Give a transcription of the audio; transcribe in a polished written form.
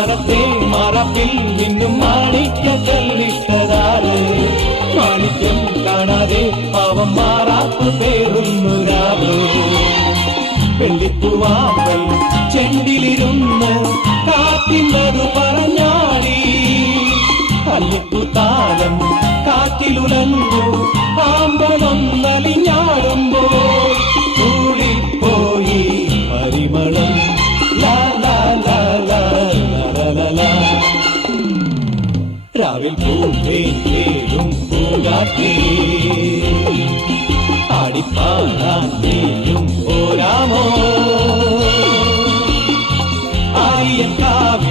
മാനത്തെ മറപ്പിൽ നിന്നും മാണിക്ക കല്ലിട്ടതാറ് മാണിക്യം കാണാതെ പാവം മാറാപ്പ് പേറുന്നൊരാറ് വെള്ളിപ്പൂവാമ്പൽ ചെണ്ടിലിരുന്ന് കാത്തിന്നത് പറഞ്ഞാടി കല്ലിപ്പൂത്താലം കാറ്റിലുലഞ്ഞു ആമ്പലൊന്നലിഞ്ഞാടുമ്പോൾ കൂടിപ്പോയി പരിമളം രാവിൽ പൂവേലും പൂങ്കാറ്റേ ആടിപ്പാടാൻ നീയും പോരാമോ ആര്യക്കാവിൽ